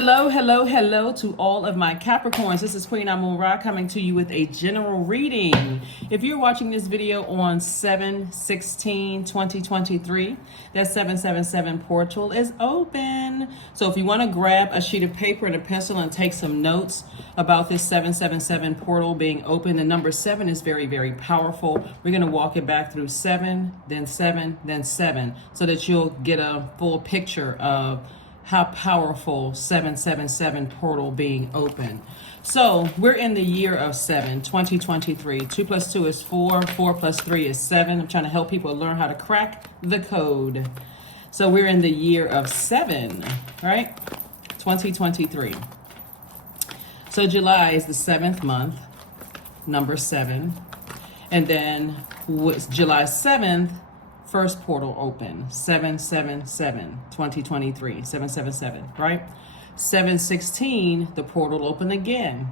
Hello, hello, hello to all of my Capricorns. This is Queen Amun Ra coming to you with a general reading. If you're watching this video on 7/16/2023, that 777 portal is open. So if you want to grab a sheet of paper and a pencil and take some notes about this 777 portal being open, the number 7 is very, very powerful. We're going to walk it back through 7, then 7, then 7, so that you'll get a full picture of how powerful 777 portal being open. So we're in the year of 7, 2023. 2 plus 2 is 4. 4 plus 3 is 7. I'm trying to help people learn how to crack the code. So we're in the year of 7, right? 2023. So July is the 7th month, number 7. And then July 7th, first portal open, 777, 2023, 777, right? 716, the portal open again.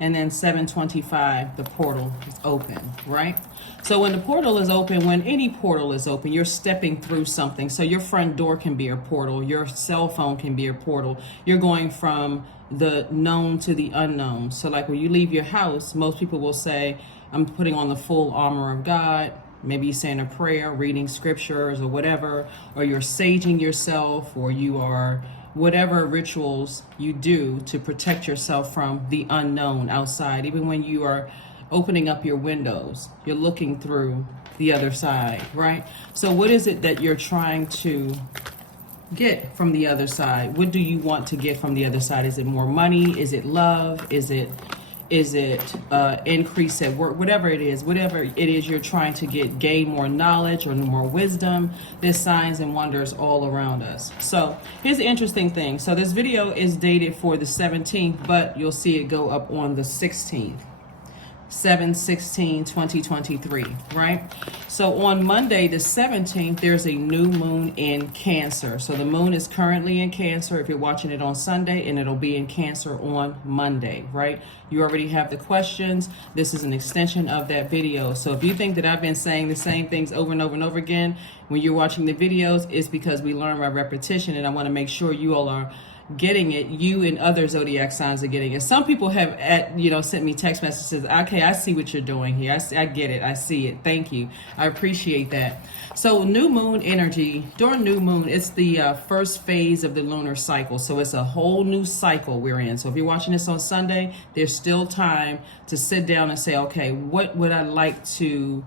And then 725, the portal is open, right? So when the portal is open, when any portal is open, you're stepping through something. So your front door can be a portal. Your cell phone can be a portal. You're going from the known to the unknown. So like when you leave your house, most people will say, I'm putting on the full armor of God. Maybe you're saying a prayer, reading scriptures or whatever, or you're saging yourself, or you are whatever rituals you do to protect yourself from the unknown outside. Even when you are opening up your windows, you're looking through the other side, right? So what is it that you're trying to get from the other side? What do you want to get from the other side? Is it more money? Is it love? Is it increase at work? Whatever it is you're trying to gain more knowledge or more wisdom. There's signs and wonders all around us. So here's the interesting thing. So this video is dated for the 17th, but you'll see it go up on the 16th. 7/16/2023, right? So on Monday the 17th, there's a new moon in Cancer. So the moon is currently in Cancer if you're watching it on Sunday, and it'll be in Cancer on Monday, right? You already have the questions. This is an extension of that video. So if you think that I've been saying the same things over and over and over again when you're watching the videos, it's because we learn by repetition, and I want to make sure you all are getting it. You and other zodiac signs are getting it. Some people have sent me text messages. Okay, I see what you're doing here. I get it. I see it. Thank you. I appreciate that. So new moon energy, during new moon, it's the first phase of the lunar cycle. So it's a whole new cycle we're in. So if you're watching this on Sunday, there's still time to sit down and say, okay, what would I like to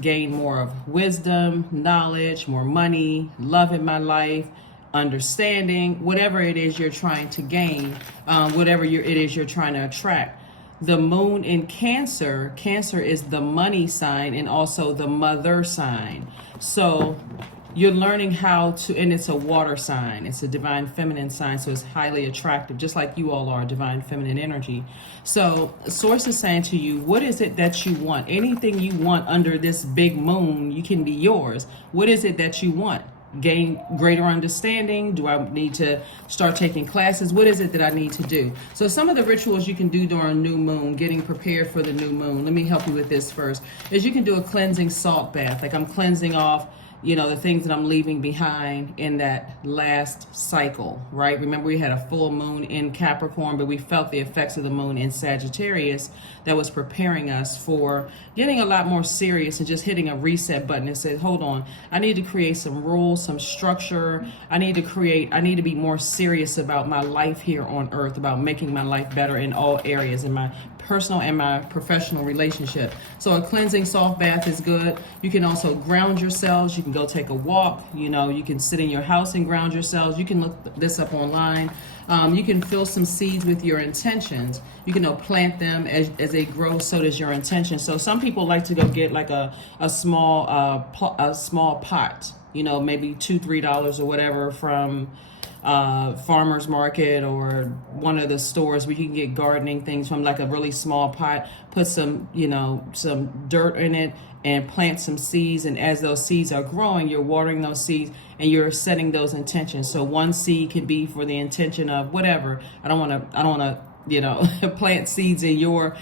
gain more of? Wisdom, knowledge, more money, love in my life, understanding, whatever it is you're trying to gain, whatever it is you're trying to attract. The moon in Cancer is the money sign and also the mother sign. So you're learning how to, and it's a water sign. It's a divine feminine sign, so it's highly attractive, just like you all are, divine feminine energy. So Source is saying to you, what is it that you want? Anything you want under this big moon, you can be yours. What is it that you want? Gain greater understanding? Do I need to start taking classes? What is it that I need to do? So some of the rituals you can do during new moon, getting prepared for the new moon, let me help you with this first, is you can do a cleansing salt bath. Like I'm cleansing off the things that I'm leaving behind in that last cycle, right? Remember, we had a full moon in Capricorn, but we felt the effects of the moon in Sagittarius that was preparing us for getting a lot more serious and just hitting a reset button and said, hold on, I need to create some rules, some structure. I need to be more serious about my life here on earth, about making my life better in all areas, in my personal and my professional relationship. So a cleansing salt bath is good. You can also ground yourselves. You can go take a walk. You can sit in your house and ground yourselves. You can look this up online. You can fill some seeds with your intentions. You can plant them as they grow. So does your intention. So some people like to go get like a small pot, maybe $2-3 or whatever from farmer's market or one of the stores where you can get gardening things from, like a really small pot. Put some dirt in it and plant some seeds, and as those seeds are growing, you're watering those seeds and you're setting those intentions. So one seed can be for the intention of whatever. I don't want to plant seeds in your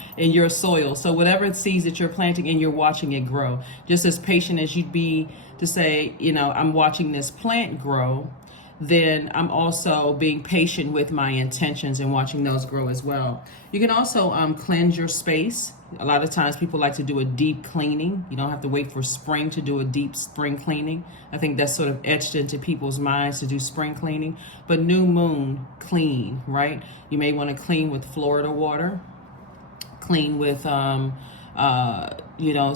soil. So whatever seeds that you're planting and you're watching it grow, just as patient as you'd be to say, I'm watching this plant grow. then I'm also being patient with my intentions and watching those grow as well. You can also cleanse your space. A lot of times people like to do a deep cleaning. You don't have to wait for spring to do a deep spring cleaning. I think that's sort of etched into people's minds to do spring cleaning. But new moon, clean, right? You may want to clean with Florida water, clean with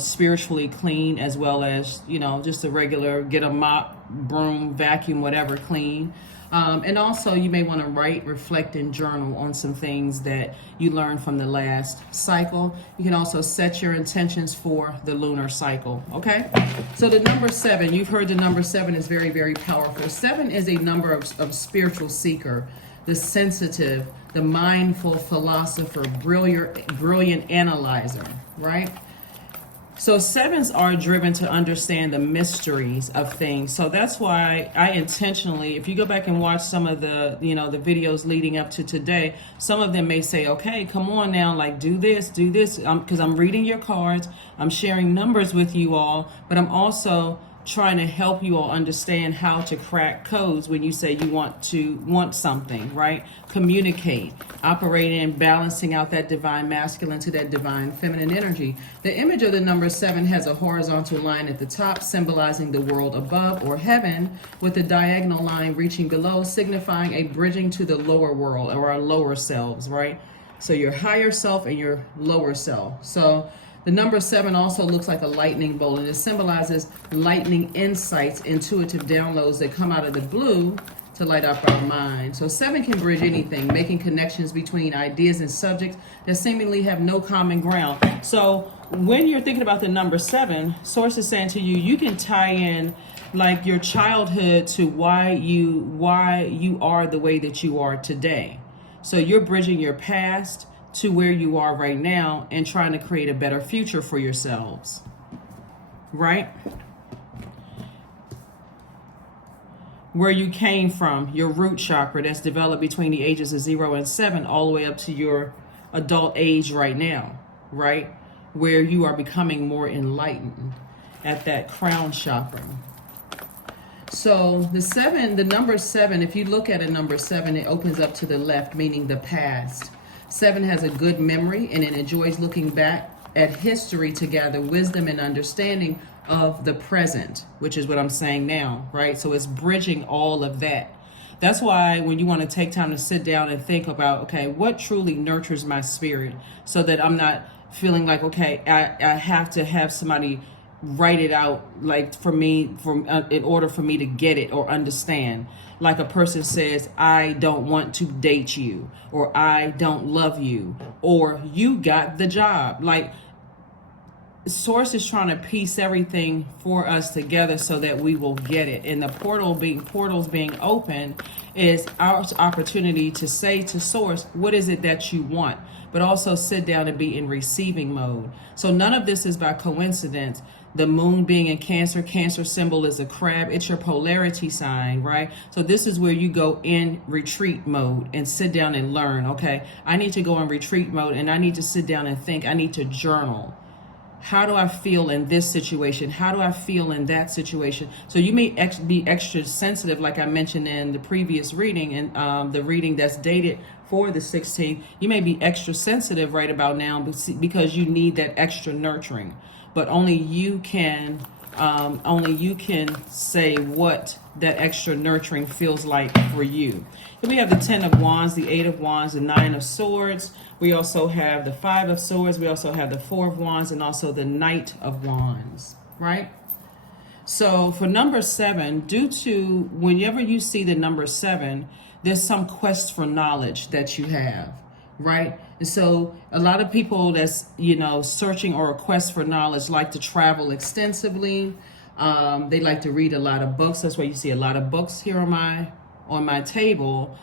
spiritually clean, as well as, just a regular, get a mop, broom, vacuum, whatever, clean. And also you may want to write, reflect, and journal on some things that you learned from the last cycle. You can also set your intentions for the lunar cycle, okay? So the number 7, you've heard the number 7 is very, very powerful. 7 is a number of spiritual seeker, the sensitive, the mindful philosopher, brilliant analyzer, right? So 7s are driven to understand the mysteries of things. So that's why I intentionally, if you go back and watch some of the, the videos leading up to today, some of them may say, okay, come on now, like do this, because I'm reading your cards, I'm sharing numbers with you all, but I'm also trying to help you all understand how to crack codes when you say you want something, right? Communicate, operating and balancing out that divine masculine to that divine feminine energy. The image of the number 7 has a horizontal line at the top symbolizing the world above or heaven, with the diagonal line reaching below signifying a bridging to the lower world or our lower selves, right? So your higher self and your lower self. So the number 7 also looks like a lightning bolt, and it symbolizes lightning insights, intuitive downloads that come out of the blue to light up our mind. So 7 can bridge anything, making connections between ideas and subjects that seemingly have no common ground. So when you're thinking about the number 7, Source is saying to you, you can tie in like your childhood to why you are the way that you are today. So you're bridging your past to where you are right now and trying to create a better future for yourselves, right? Where you came from, your root chakra that's developed between the ages of 0 and 7 all the way up to your adult age right now, right? Where you are becoming more enlightened at that crown chakra. So the number 7, if you look at a number 7, it opens up to the left, meaning the past. 7 has a good memory and it enjoys looking back at history to gather wisdom and understanding of the present, which is what I'm saying now, right? So it's bridging all of that. That's why when you want to take time to sit down and think about, okay, what truly nurtures my spirit, so that I'm not feeling like, okay, I have to have somebody write it out, like for me, in order for me to get it or understand. Like a person says, I don't want to date you, or I don't love you, or you got the job. Like, Source is trying to piece everything for us together so that we will get it. And the portals being open is our opportunity to say to Source, what is it that you want? But also sit down and be in receiving mode. So none of this is by coincidence. The moon being in Cancer, Cancer symbol is a crab. It's your polarity sign, right? So this is where you go in retreat mode and sit down and learn, okay? I need to go in retreat mode and I need to sit down and think. I need to journal. How do I feel in this situation? How do I feel in that situation? So you may be extra sensitive, like I mentioned in the previous reading, and the reading that's dated for the 16th. You may be extra sensitive right about now because you need that extra nurturing. But only you can say what that extra nurturing feels like for you. Then we have the 10 of Wands, the 8 of Wands, the 9 of Swords. We also have the 5 of Swords. We also have the 4 of Wands and also the Knight of Wands, right? So for number 7, due to whenever you see the number 7, there's some quest for knowledge that you have, right? And so a lot of people that's, searching or a quest for knowledge like to travel extensively. They like to read a lot of books. That's why you see a lot of books here on my table.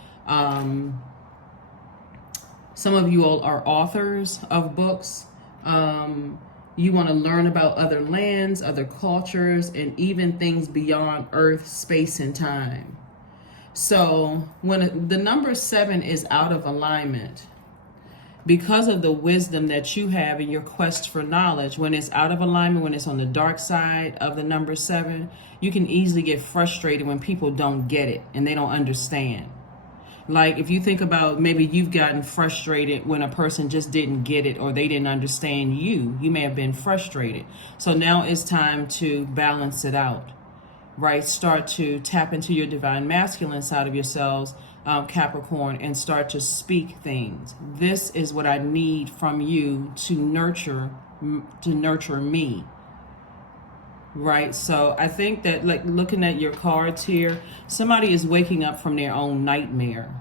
Some of you all are authors of books. You want to learn about other lands, other cultures, and even things beyond Earth, space, and time. So when the number 7 is out of alignment, because of the wisdom that you have in your quest for knowledge, when it's out of alignment, when it's on the dark side of the number 7, you can easily get frustrated when people don't get it and they don't understand. Like if you think about, maybe you've gotten frustrated when a person just didn't get it or they didn't understand you. You may have been frustrated. So now it's time to balance it out, right? Start to tap into your divine masculine side of yourselves, Capricorn, and start to speak things. This is what I need from you to nurture me. Right. So I think that, like, looking at your cards here, somebody is waking up from their own nightmare,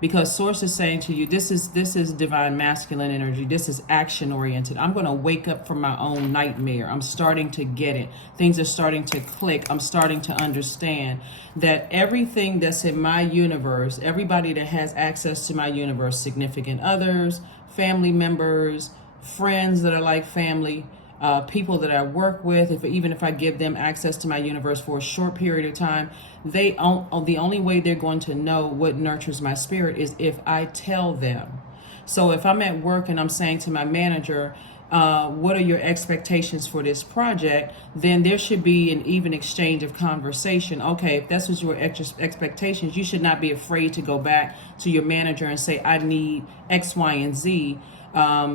because source is saying to you, this is divine masculine energy. This is action oriented. I'm going to wake up from my own nightmare. I'm starting to get it. Things are starting to click. I'm starting to understand that everything that's in my universe, everybody that has access to my universe, significant others, family members, friends that are like family, people that I work with, even if I give them access to my universe for a short period of time, the only way they're going to know what nurtures my spirit is if I tell them. So if I'm at work and I'm saying to my manager, what are your expectations for this project, then there should be an even exchange of conversation. Okay, if that's what your expectations, you should not be afraid to go back to your manager and say, I need X, Y, and Z,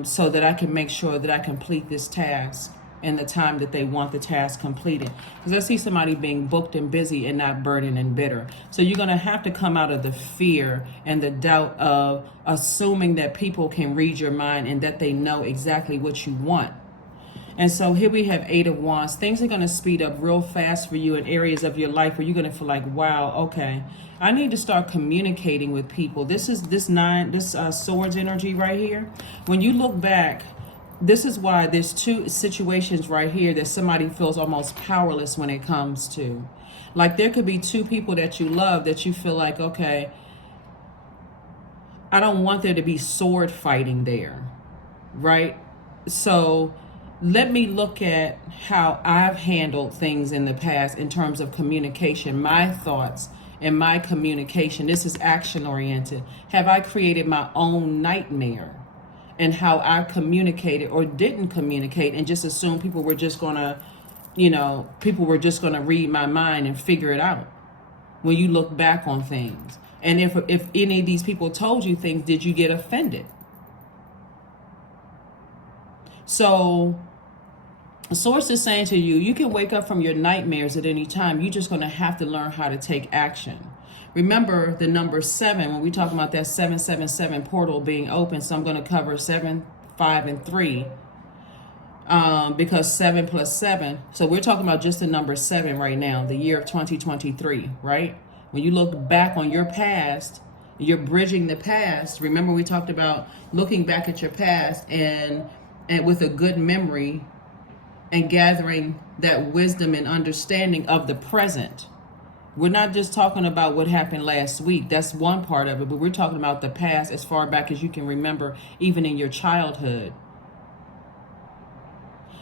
so that I can make sure that I complete this task in the time that they want the task completed. Because I see somebody being booked and busy and not burdened and bitter. So you're going to have to come out of the fear and the doubt of assuming that people can read your mind and that they know exactly what you want. And so here we have 8 of Wands. Things are going to speed up real fast for you in areas of your life where you're going to feel like, wow, okay, I need to start communicating with people. This is this swords energy right here. When you look back, this is why there's 2 situations right here that somebody feels almost powerless when it comes to. Like there could be 2 people that you love that you feel like, okay, I don't want there to be sword fighting there, right? So let me look at how I've handled things in the past in terms of communication, my thoughts and my communication. This is action oriented. Have I created my own nightmare and how I communicated or didn't communicate and just assumed people were just gonna, people were just gonna read my mind and figure it out when you look back on things? And if any of these people told you things, did you get offended? So the source is saying to you, you can wake up from your nightmares at any time. You're just going to have to learn how to take action. Remember the number 7, when we talk about that 777 portal being open. So I'm going to cover 7, 5, and 3. Because 7 plus 7. So we're talking about just the number 7 right now, the year of 2023, right? When you look back on your past, you're bridging the past. Remember we talked about looking back at your past and with a good memory and gathering that wisdom and understanding of the present. We're not just talking about what happened last week. That's one part of it, but we're talking about the past as far back as you can remember, even in your childhood.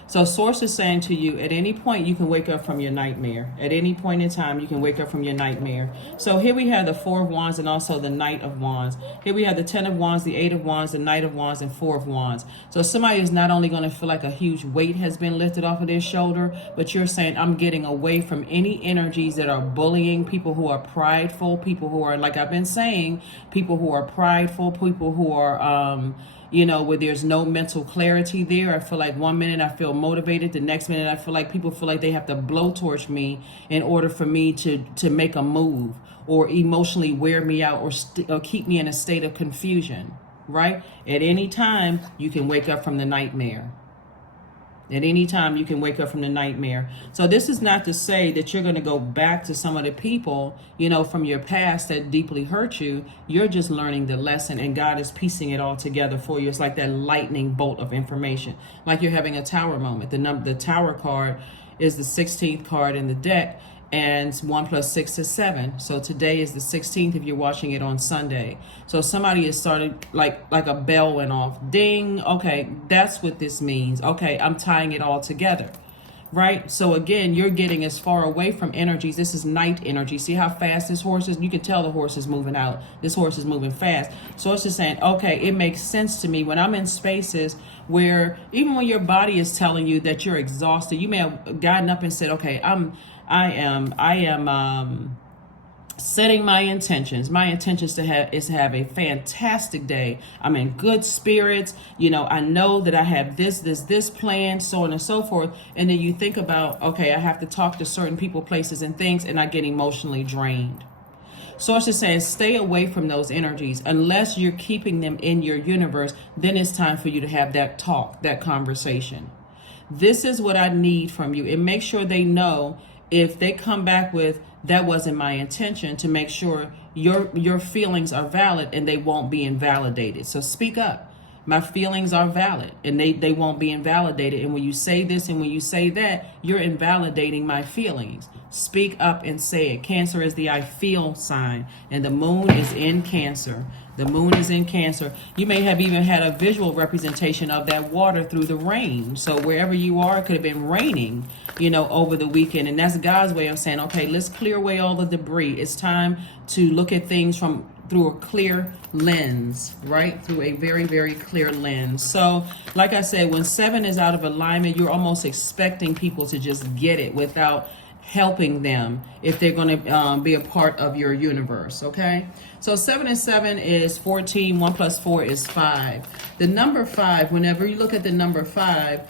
So source is saying to you, at any point you can wake up from your nightmare. At any point in time you can wake up from your nightmare. So here we have the 4 of Wands and also the Knight of Wands. Here we have the 10 of Wands, the 8 of Wands, the Knight of Wands, and 4 of Wands. So somebody is not only going to feel like a huge weight has been lifted off of their shoulder, but you're saying, I'm getting away from any energies that are bullying, people who are prideful, people who are, like I've been saying, people who are prideful, people who are where there's no mental clarity there. I feel like one minute I feel motivated, the next minute I feel like people feel like they have to blowtorch me in order for me to make a move, or emotionally wear me out, or keep me in a state of confusion, right? At any time you can wake up from the nightmare. At any time you can wake up from the nightmare. So this is not to say that you're going to go back to some of the people, from your past that deeply hurt you. You're just learning the lesson, and God is piecing it all together for you. It's like that lightning bolt of information, like you're having a tower moment. The tower card is the 16th card in the deck, and 1 plus 6 is 7. So today is the 16th if you're watching it on Sunday. So somebody has started, like a bell went off. Ding. Okay, that's what this means. Okay, I'm tying it all together. right? So again, you're getting as far away from energies. This is night energy. See how fast this horse is? You can tell the horse is moving out. This horse is moving fast. So it's just saying, okay, it makes sense to me when I'm in spaces where even when your body is telling you that you're exhausted, you may have gotten up and said, okay, I am setting my intentions. My intentions to have a fantastic day. I'm in good spirits. You know, I know that I have this plan, so on and so forth. And then you think about, okay, I have to talk to certain people, places, and things, and I get emotionally drained. So it's just saying, stay away from those energies. Unless you're keeping them in your universe, then it's time for you to have that talk, that conversation. This is what I need from you. And make sure they know if they come back with, that wasn't my intention, to make sure your feelings are valid and they won't be invalidated. So speak up. My feelings are valid and they won't be invalidated. And when you say this and when you say that, you're invalidating my feelings. Speak up and say it. Cancer is the I feel sign, and the moon is in Cancer. The moon is in Cancer. You may have even had a visual representation of that water through the rain. So wherever you are, it could have been raining, you know, over the weekend. And that's God's way of saying, okay, let's clear away all the debris. It's time to look at things through a clear lens, right? Through a very, very clear lens. So like I said, when 7 is out of alignment, you're almost expecting people to just get it without helping them if they're going to be a part of your universe. Okay, so 7 and 7 is 14. 1 plus 4 is 5. The number 5, whenever you look at the number 5,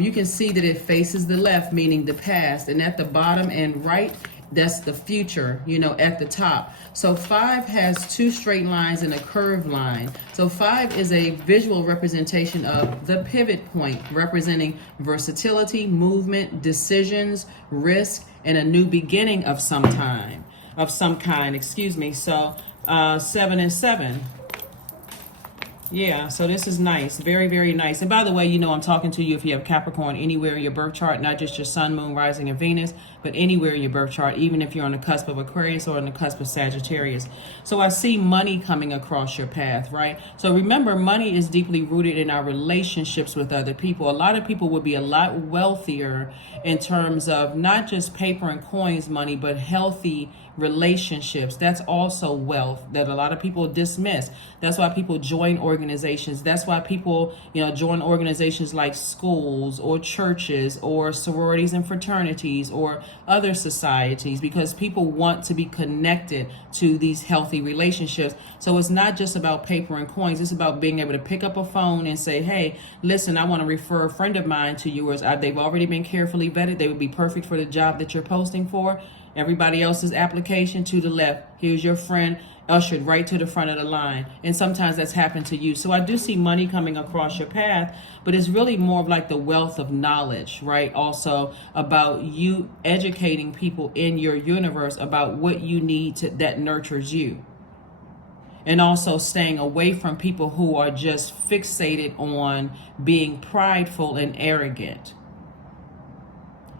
you can see that it faces the left, meaning the past, and at the bottom and right, that's the future, you know, at the top. So 5 has 2 straight lines and a curved line. So 5 is a visual representation of the pivot point, representing versatility, movement, decisions, risk, and a new beginning of some kind, excuse me. So 7 and 7. Yeah, so this is nice. Very, very nice. And by the way, you know I'm talking to you if you have Capricorn anywhere in your birth chart, not just your sun, moon, rising, and Venus, but anywhere in your birth chart, even if you're on the cusp of Aquarius or on the cusp of Sagittarius. So I see money coming across your path, right? So remember, money is deeply rooted in our relationships with other people. A lot of people would be a lot wealthier in terms of not just paper and coins money, but healthy relationships. That's also wealth that a lot of people dismiss. That's why people join organizations. That's why people, you know, join organizations like schools or churches or sororities and fraternities or other societies, because people want to be connected to these healthy relationships. So it's not just about paper and coins. It's about being able to pick up a phone and say, hey, listen, I want to refer a friend of mine to yours. They've already been carefully vetted. They would be perfect for the job that you're posting for. Everybody else's application to the left. Here's your friend ushered right to the front of the line. And sometimes that's happened to you. So I do see money coming across your path, but it's really more of like the wealth of knowledge, right? Also about you educating people in your universe about what you need that nurtures you. And also staying away from people who are just fixated on being prideful and arrogant.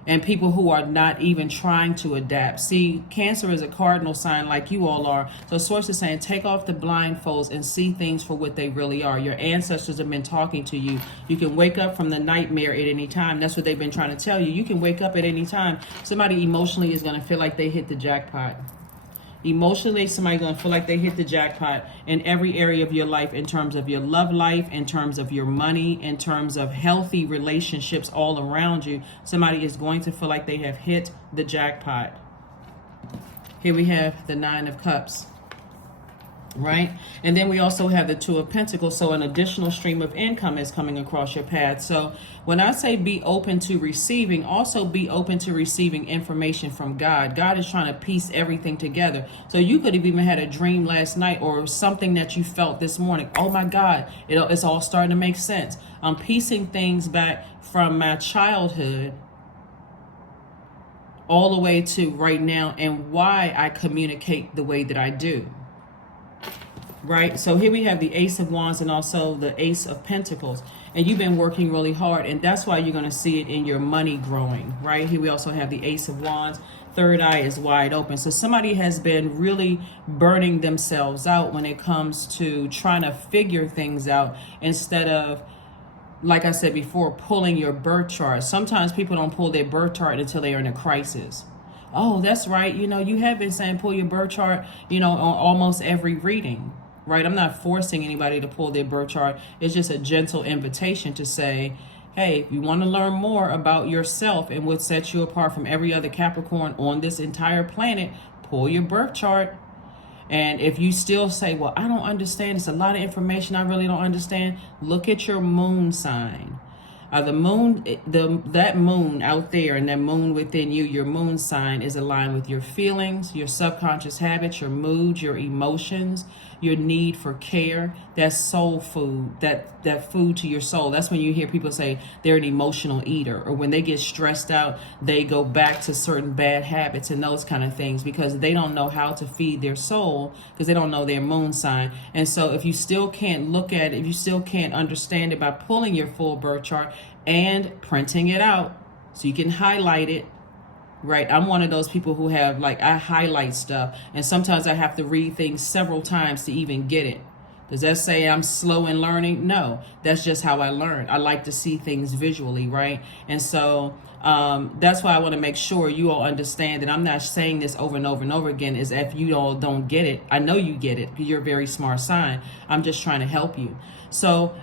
And people who are not even trying to adapt. See, Cancer is a cardinal sign like you all are. So Source is saying, take off the blindfolds and see things for what they really are. Your ancestors have been talking to you. You can wake up from the nightmare at any time. That's what they've been trying to tell you. You can wake up at any time. Somebody emotionally is going to feel like they hit the jackpot. Emotionally, somebody's going to feel like they hit the jackpot in every area of your life, in terms of your love life, in terms of your money, in terms of healthy relationships all around you. Somebody is going to feel like they have hit the jackpot. Here we have the 9 of Cups. Right? And then we also have the 2 of Pentacles. So an additional stream of income is coming across your path. So when I say be open to receiving, also be open to receiving information from God. God is trying to piece everything together. So you could have even had a dream last night or something that you felt this morning. Oh my God, it's all starting to make sense. I'm piecing things back from my childhood all the way to right now and why I communicate the way that I do. Right? So here we have the Ace of Wands and also the Ace of Pentacles. And you've been working really hard, and that's why you're going to see it in your money growing. Right? Here we also have the Ace of Wands. Third eye is wide open. So somebody has been really burning themselves out when it comes to trying to figure things out instead of like I said before, pulling your birth chart. Sometimes people don't pull their birth chart until they are in a crisis. Oh, that's right. You know, you have been saying pull your birth chart, you know, on almost every reading, right? I'm not forcing anybody to pull their birth chart. It's just a gentle invitation to say, hey, if you want to learn more about yourself and what sets you apart from every other Capricorn on this entire planet, pull your birth chart. And if you still say, well, I don't understand, it's a lot of information I really don't understand, look at your moon sign. The moon, that moon out there and that moon within you, your moon sign is aligned with your feelings, your subconscious habits, your moods, your emotions, your need for care. That's soul food, that food to your soul. That's when you hear people say they're an emotional eater, or when they get stressed out, they go back to certain bad habits and those kind of things because they don't know how to feed their soul because they don't know their moon sign. And so if you still can't look at it, if you still can't understand it by pulling your full birth chart and printing it out so you can highlight it, right? I'm one of those people who have, like, I highlight stuff, and sometimes I have to read things several times to even get it. Does that say I'm slow in learning? No, that's just how I learn. I like to see things visually, right? And so that's why I want to make sure you all understand that I'm not saying this over and over and over again as if you all don't get it. I know you get it because you're a very smart sign. I'm just trying to help you. So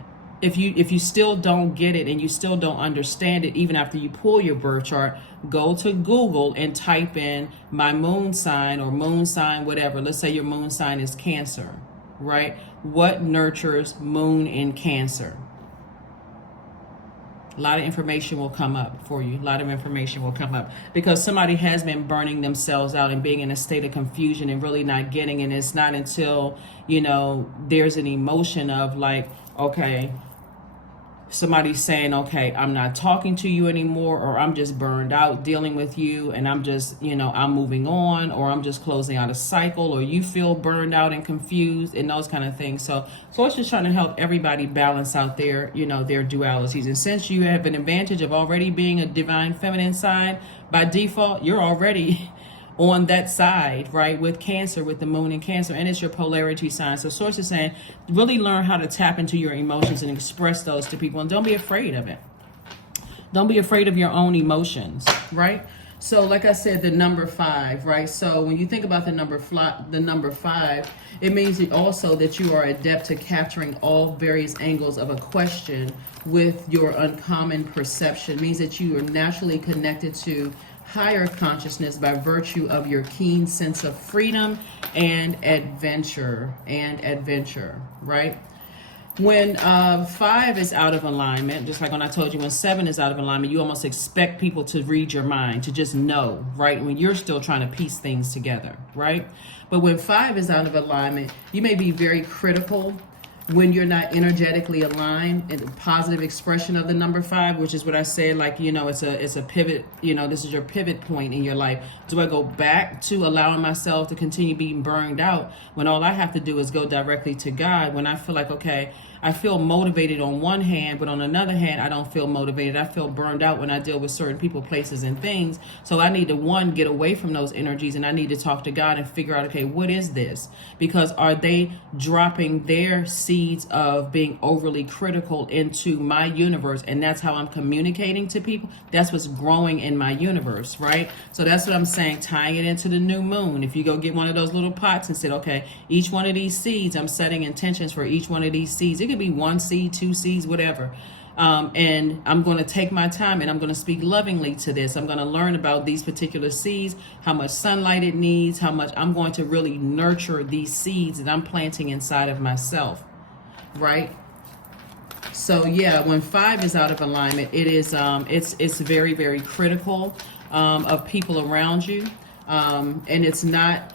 if you still don't get it and you still don't understand it, even after you pull your birth chart, go to Google and type in my moon sign or moon sign, whatever. Let's say your moon sign is Cancer, right? What nurtures moon in Cancer? A lot of information will come up for you. A lot of information will come up because somebody has been burning themselves out and being in a state of confusion and really not getting it. And it's not until, you know, there's an emotion of like, okay, somebody's saying, okay, I'm not talking to you anymore, or I'm just burned out dealing with you and I'm just, you know, I'm moving on, or I'm just closing out a cycle, or you feel burned out and confused and those kind of things. So it's just trying to help everybody balance out their, you know, their dualities. And since you have an advantage of already being a divine feminine sign, by default, you're already on that side, right, with Cancer, with the moon in Cancer, and it's your polarity sign. So Source is saying, really learn how to tap into your emotions and express those to people, and don't be afraid of it. Don't be afraid of your own emotions, right? So like I said, the number 5, right? So when you think about the number 5, it means also that you are adept to capturing all various angles of a question with your uncommon perception. It means that you are naturally connected to higher consciousness by virtue of your keen sense of freedom and adventure, right? When 5 is out of alignment, just like when I told you, when 7 is out of alignment, you almost expect people to read your mind, to just know, right? When you're still trying to piece things together, right? But when 5 is out of alignment, you may be very critical when you're not energetically aligned, and a positive expression of the number 5, which is what I said, like, you know, it's a pivot, you know, this is your pivot point in your life. Do I go back to allowing myself to continue being burned out when all I have to do is go directly to God? When I feel like, okay, I feel motivated on one hand, but on another hand, I don't feel motivated. I feel burned out when I deal with certain people, places, and things. So I need to, one, get away from those energies, and I need to talk to God and figure out, okay, what is this? Because are they dropping their seeds of being overly critical into my universe? And that's how I'm communicating to people. That's what's growing in my universe, right? So that's what I'm saying, tying it into the new moon. If you go get one of those little pots and say, okay, each one of these seeds, I'm setting intentions for each one of these seeds. It could be 1 seed, 2 seeds, whatever. And I'm going to take my time and I'm going to speak lovingly to this. I'm going to learn about these particular seeds, how much sunlight it needs, how much I'm going to really nurture these seeds that I'm planting inside of myself, right? So yeah, when 5 is out of alignment, it is it's very, very critical of people around you, and it's not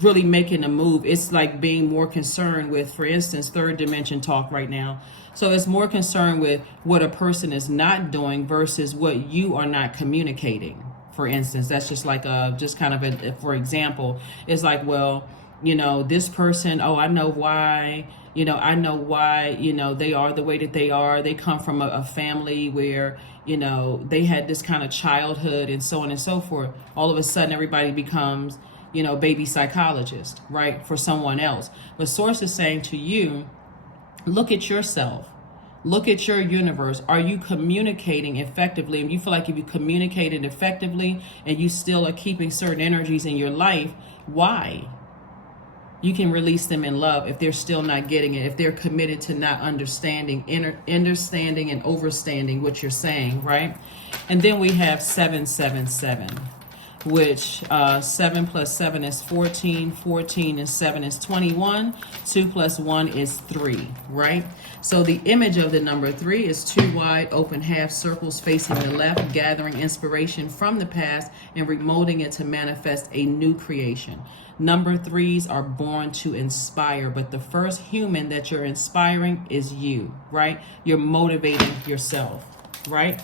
really making a move. It's like being more concerned with, for instance, third dimension talk right now. So it's more concerned with what a person is not doing versus what you are not communicating. For instance, that's just like just kind of a, for example, it's like, well, you know, this person, oh, I know why, you know, they are the way that they are. They come from a family where, you know, they had this kind of childhood and so on and so forth. All of a sudden, everybody becomes, you know, baby psychologist, right, for someone else. But Source is saying to you, look at yourself. Look at your universe. Are you communicating effectively? And you feel like if you communicated effectively and you still are keeping certain energies in your life, why? You can release them in love if they're still not getting it, if they're committed to not understanding and overstanding what you're saying, right? And then we have 777, which 7 plus 7 is 14, 14 and 7 is 21, 2 plus 1 is 3, right? So the image of the number 3 is 2 wide open half circles facing the left, gathering inspiration from the past and remolding it to manifest a new creation. Number 3s are born to inspire, but the first human that you're inspiring is you, right? You're motivating yourself, right?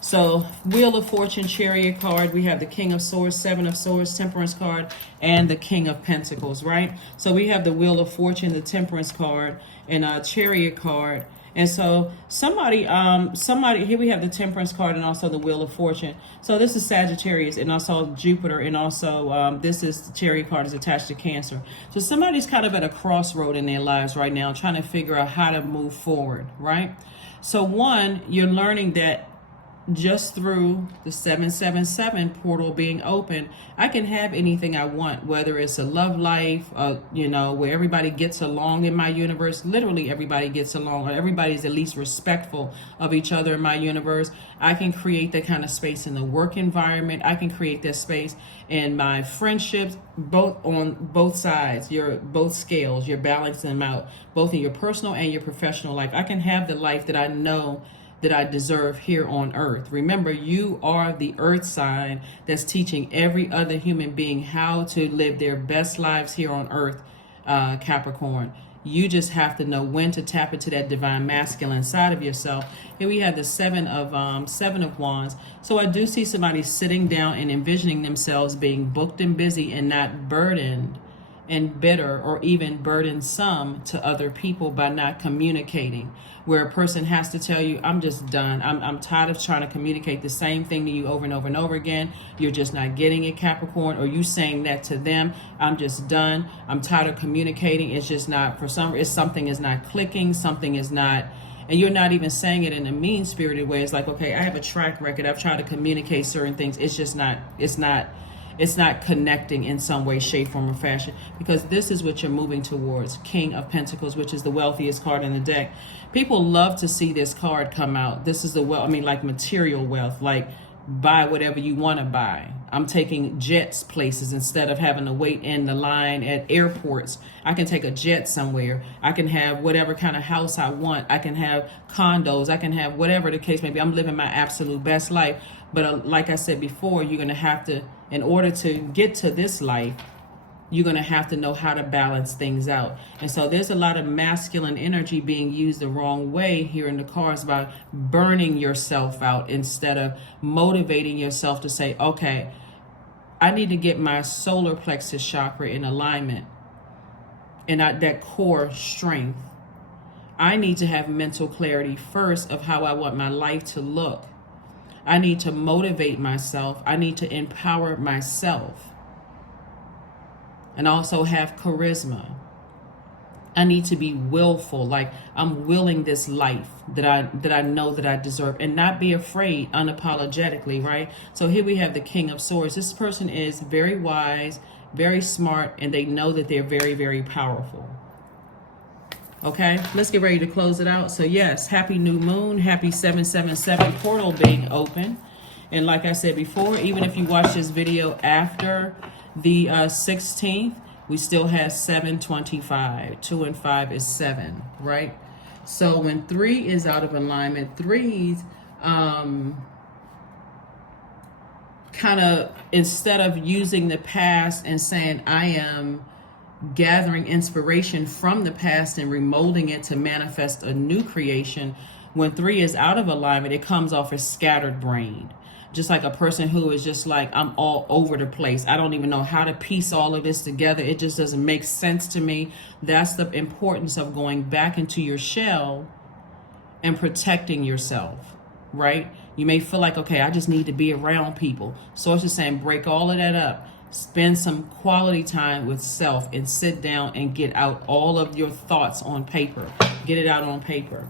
So Wheel of Fortune, Chariot card, we have the King of Swords, 7 of Swords, Temperance card, and the King of Pentacles, right? So we have the Wheel of Fortune, the Temperance card, and a Chariot card. And so somebody, here we have the Temperance card and also the Wheel of Fortune. So this is Sagittarius and also Jupiter, and also this is the Chariot card is attached to Cancer. So somebody's kind of at a crossroad in their lives right now, trying to figure out how to move forward, right? So one, you're learning that just through the 777 portal being open, I can have anything I want, whether it's a love life, where everybody gets along in my universe. Literally everybody gets along, or everybody's at least respectful of each other in my universe. I can create that kind of space in the work environment. I can create that space in my friendships, both on both sides, both scales. You're balancing them out, both in your personal and your professional life. I can have the life that I know that I deserve here on earth. Remember, you are the earth sign that's teaching every other human being how to live their best lives here on earth, Capricorn. You just have to know when to tap into that divine masculine side of yourself. Here we have the seven of Wands. So I do see somebody sitting down and envisioning themselves being booked and busy and not burdened and bitter or even burdensome to other people by not communicating, where a person has to tell you, I'm just done. I'm tired of trying to communicate the same thing to you over and over and over again. You're just not getting it, Capricorn, or you saying that to them. I'm just done. I'm tired of communicating. It's just not, something is not clicking. Something is not, and you're not even saying it in a mean-spirited way. It's like, okay, I have a track record. I've tried to communicate certain things. It's not connecting in some way, shape, form, or fashion, because this is what you're moving towards. King of Pentacles, which is the wealthiest card in the deck. People love to see this card come out. This is the like material wealth, like buy whatever you want to buy. I'm taking jets places instead of having to wait in the line at airports. I can take a jet somewhere. I can have whatever kind of house I want. I can have condos. I can have whatever the case may be. I'm living my absolute best life. But like I said before, you're going to have to, in order to get to this life, you're going to have to know how to balance things out. And so there's a lot of masculine energy being used the wrong way here in the cards by burning yourself out instead of motivating yourself to say, okay, I need to get my solar plexus chakra in alignment and that core strength. I need to have mental clarity first of how I want my life to look. I need to motivate myself. I need to empower myself. And also have charisma. I need to be willful, like I'm willing this life that I know that I deserve, and not be afraid unapologetically, right? So here we have the King of Swords. This person is very wise, very smart, and they know that they're very, very powerful. Okay, let's get ready to close it out. So yes, happy new moon, happy 777 portal being open. And like I said before, even if you watch this video after the 16th, we still have 725. 2 and 5 is 7, right? So when 3 is out of alignment, 3's kind of, instead of using the past and saying I am gathering inspiration from the past and remolding it to manifest a new creation, when 3 is out of alignment, it comes off as scattered brain. Just like a person who is just like, I'm all over the place. I don't even know how to piece all of this together. It just doesn't make sense to me. That's the importance of going back into your shell and protecting yourself, right? You may feel like, okay, I just need to be around people. So it's just saying, break all of that up. Spend some quality time with self and sit down and get out all of your thoughts on paper. Get it out on paper.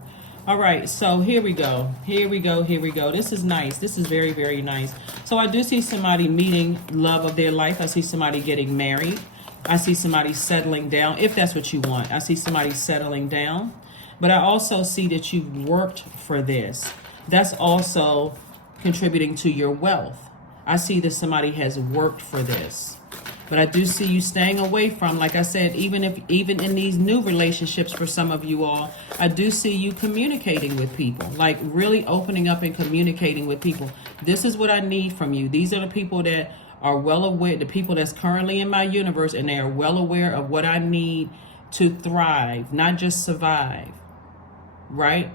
All right, so here we go. Here we go. Here we go. This is nice. This is very, very nice. So I do see somebody meeting love of their life. I see somebody getting married. I see somebody settling down, if that's what you want. I see somebody settling down. But I also see that you've worked for this. That's also contributing to your wealth. I see that somebody has worked for this. But I do see you staying away from, like I said, even in these new relationships for some of you all, I do see you communicating with people, like really opening up and communicating with people. This is what I need from you. These are the people that are well aware, the people that's currently in my universe, and they are well aware of what I need to thrive, not just survive, right?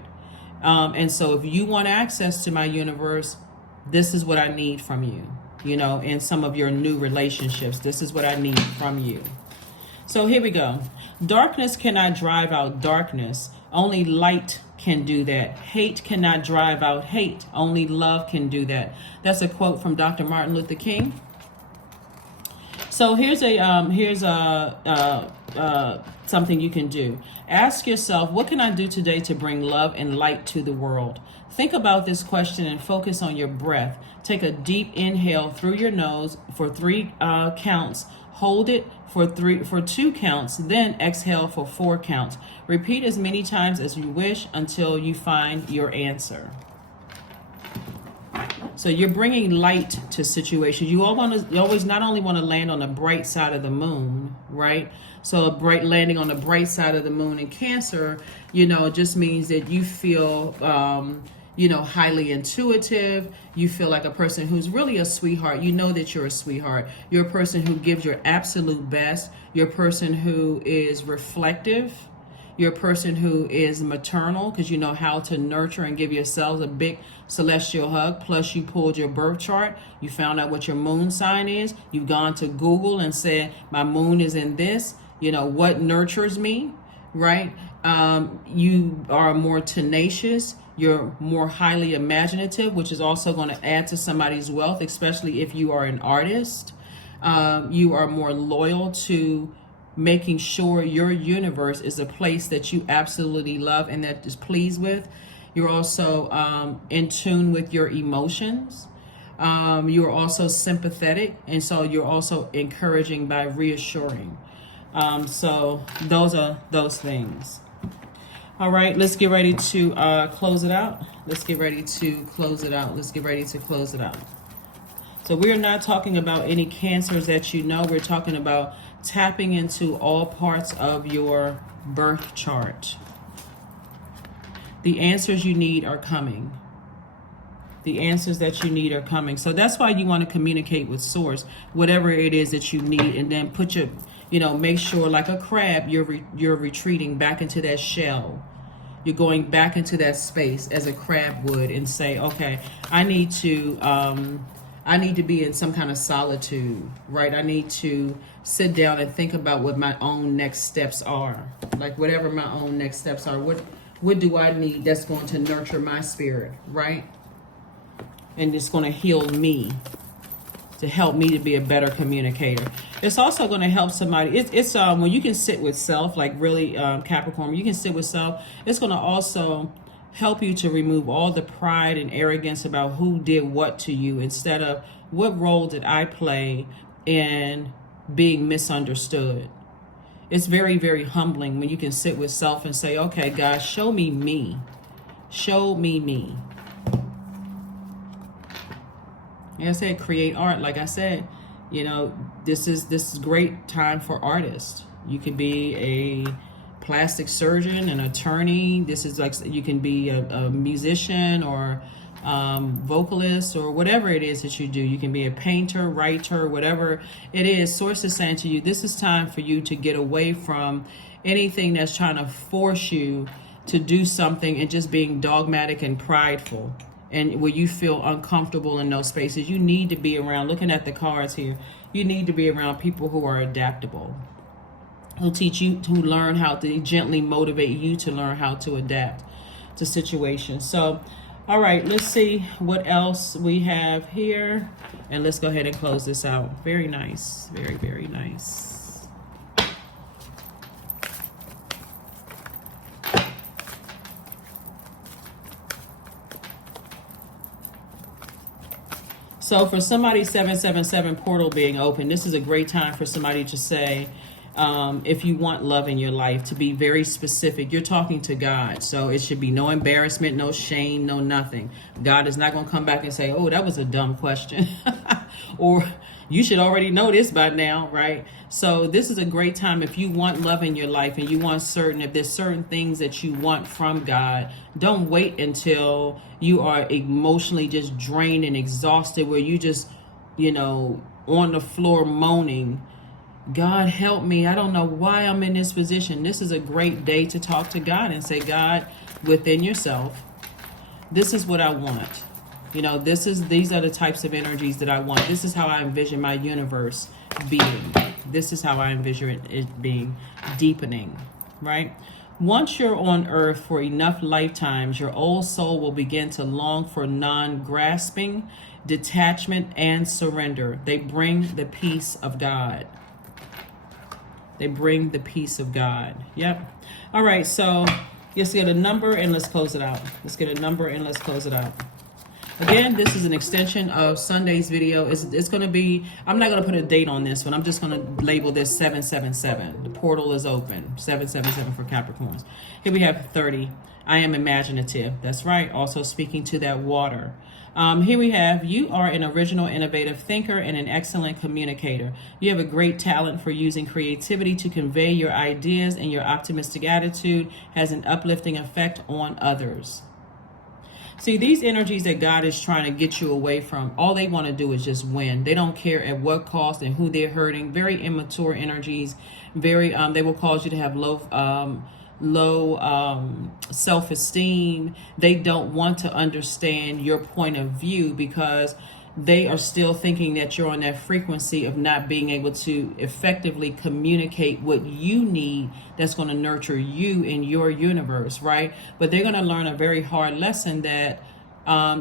And so if you want access to my universe, this is what I need from you. You know, in some of your new relationships, this is what I need from you. So here we go. Darkness cannot drive out darkness. Only light can do that. Hate cannot drive out hate. Only love can do that. That's a quote from Dr. Martin Luther King. So here's something you can do. Ask yourself, what can I do today to bring love and light to the world? Think about this question and focus on your breath. Take a deep inhale through your nose for 3 counts. Hold it for 2 counts, then exhale for 4 counts. Repeat as many times as you wish until you find your answer. So you're bringing light to situations. You always not only want to land on the bright side of the moon, right? So landing on the bright side of the moon in Cancer, you know, it just means that you feel, you know, highly intuitive. You feel like a person who's really a sweetheart. You know that you're a sweetheart. You're a person who gives your absolute best. You're a person who is reflective. You're a person who is maternal because you know how to nurture and give yourselves a big celestial hug. Plus, you pulled your birth chart. You found out what your moon sign is. You've gone to Google and said, my moon is in this. You know, what nurtures me, right? You are more tenacious. You're more highly imaginative, which is also going to add to somebody's wealth, especially if you are an artist. You are more loyal to making sure your universe is a place that you absolutely love and that is pleased with. You're also in tune with your emotions. You're also sympathetic, and so you're also encouraging by reassuring. So those are those things. All right, let's get ready to close it out. Let's get ready to close it out. Let's get ready to close it out. So we're not talking about any cancers that you know. We're talking about tapping into all parts of your birth chart. The answers you need are coming. The answers that you need are coming. So that's why you want to communicate with Source, whatever it is that you need, and then put your, you know, make sure like a crab, you're retreating back into that shell. You're going back into that space as a crab would and say, okay, I need to be in some kind of solitude, right? I need to sit down and think about what my own next steps are. Like whatever my own next steps are, what do I need that's going to nurture my spirit, right? And it's going to heal me, to help me to be a better communicator. It's also going to help somebody. It's when you can sit with self, like really Capricorn, when you can sit with self, it's going to also help you to remove all the pride and arrogance about who did what to you, instead of what role did I play in being misunderstood. It's very, very humbling when you can sit with self and say, okay, God, show me me. Show me me. Like I said, create art. Like I said, you know, this is great time for artists. You can be a plastic surgeon, an attorney. This is like, you can be a musician or vocalist or whatever it is that you do. You can be a painter, writer, whatever it is. Source is saying to you, this is time for you to get away from anything that's trying to force you to do something and just being dogmatic and prideful, and where you feel uncomfortable in those spaces. You need to be around, looking at the cards here, you need to be around people who are adaptable, who teach you, who learn how to gently motivate you to learn how to adapt to situations. So, all right, let's see what else we have here. And let's go ahead and close this out. Very nice. Very, very nice. So for somebody 777 portal being open, this is a great time for somebody to say, if you want love in your life, to be very specific. You're talking to God, so it should be no embarrassment, no shame, no nothing. God is not going to come back and say, oh, that was a dumb question. Or you should already know this by now, right? So this is a great time if you want love in your life and you want if there's certain things that you want from God, don't wait until you are emotionally just drained and exhausted where you just, on the floor moaning, God help me. I don't know why I'm in this position. This is a great day to talk to God and say, God, within yourself, this is what I want. These are the types of energies that I want. This is how I envision my universe being. This is how I envision it being, deepening, right? Once you're on earth for enough lifetimes, your old soul will begin to long for non-grasping, detachment, and surrender. They bring the peace of God. They bring the peace of God. Yep. All right, so let's get a number and let's close it out. Let's get a number and let's close it out. Again, this is an extension of Sunday's video. It's going to be, I'm not going to put a date on this one. I'm just going to label this 777. The portal is open. 777 for Capricorns. Here we have 30. I am imaginative. That's right. Also speaking to that water. Here we have, you are an original, innovative thinker and an excellent communicator. You have a great talent for using creativity to convey your ideas, and your optimistic attitude has an uplifting effect on others. See, these energies that God is trying to get you away from, all they want to do is just win. They don't care at what cost and who they're hurting. Very immature energies. They will cause you to have low self-esteem. They don't want to understand your point of view because they are still thinking that you're on that frequency of not being able to effectively communicate what you need that's going to nurture you in your universe, right? But they're going to learn a very hard lesson that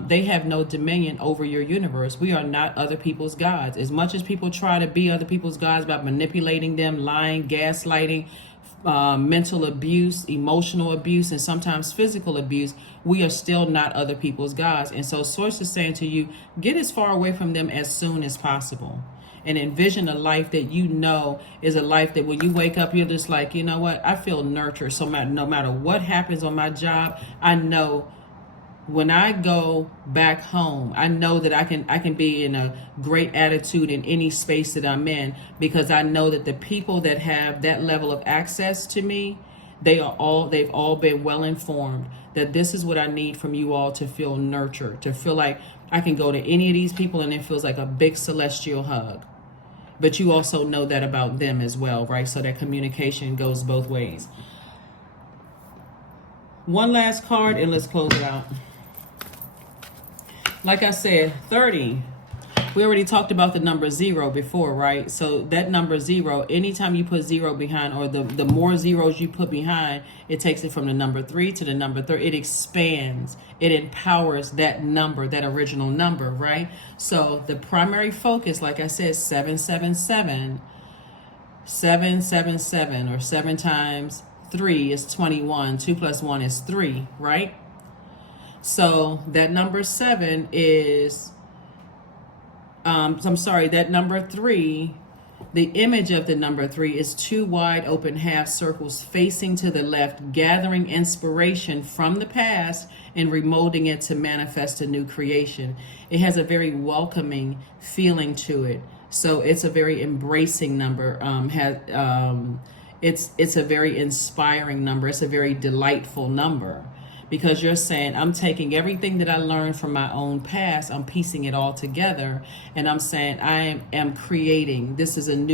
they have no dominion over your universe. We are not other people's gods. As much as people try to be other people's gods by manipulating them, lying, gaslighting, mental abuse, emotional abuse, and sometimes physical abuse, we are still not other people's gods. And so Source is saying to you, get as far away from them as soon as possible and envision a life that is a life that when you wake up, you're just like, you know what, I feel nurtured. So no matter what happens on my job, I know when I go back home, I know that I can be in a great attitude in any space that I'm in, because I know that the people that have that level of access to me, they've all been well informed that this is what I need from you all to feel nurtured, to feel like I can go to any of these people and it feels like a big celestial hug. But you also know that about them as well, right? So that communication goes both ways. One last card and let's close it out. Like I said, 30. We already talked about the number 0 before, right? So that number 0, anytime you put 0 behind, or the more zeros you put behind, it takes it from the number 3 to the number 30. It expands. It empowers that number, that original number, right? So the primary focus, like I said, 777, 777, or 7 times 3 is 21. 2 plus 1 is 3, right? So that number 7 is, that number 3, the image of the number 3 is 2 wide open half circles facing to the left, gathering inspiration from the past and remolding it to manifest a new creation. It has a very welcoming feeling to it. So it's a very embracing number. It's a very inspiring number. It's a very delightful number. Because you're saying, I'm taking everything that I learned from my own past, I'm piecing it all together, and I'm saying I am creating.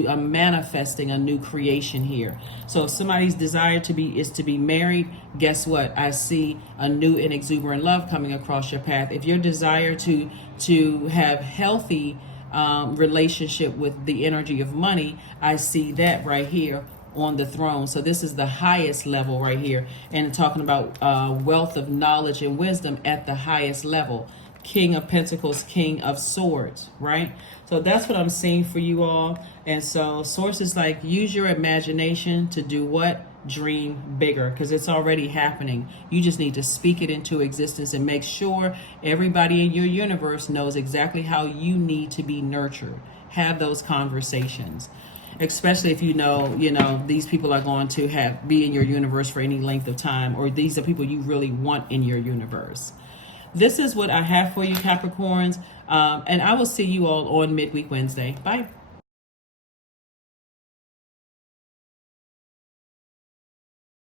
I'm manifesting a new creation here. So if somebody's desire is to be married, guess what? I see a new and exuberant love coming across your path. If your desire to have healthy relationship with the energy of money, I see that right here on the throne. So this is the highest level right here, and talking about wealth of knowledge and wisdom at the highest level. King of Pentacles, King of Swords, right? So that's what I'm seeing for you all. And so Source is like, use your imagination to do what? dream bigger, because it's already happening. You just need to speak it into existence and make sure everybody in your universe knows exactly how you need to be nurtured. Have those conversations, especially if you know these people are going to be in your universe for any length of time, or these are people you really want in your universe. This is what I have for you, Capricorns, and I will see you all on Midweek Wednesday. Bye.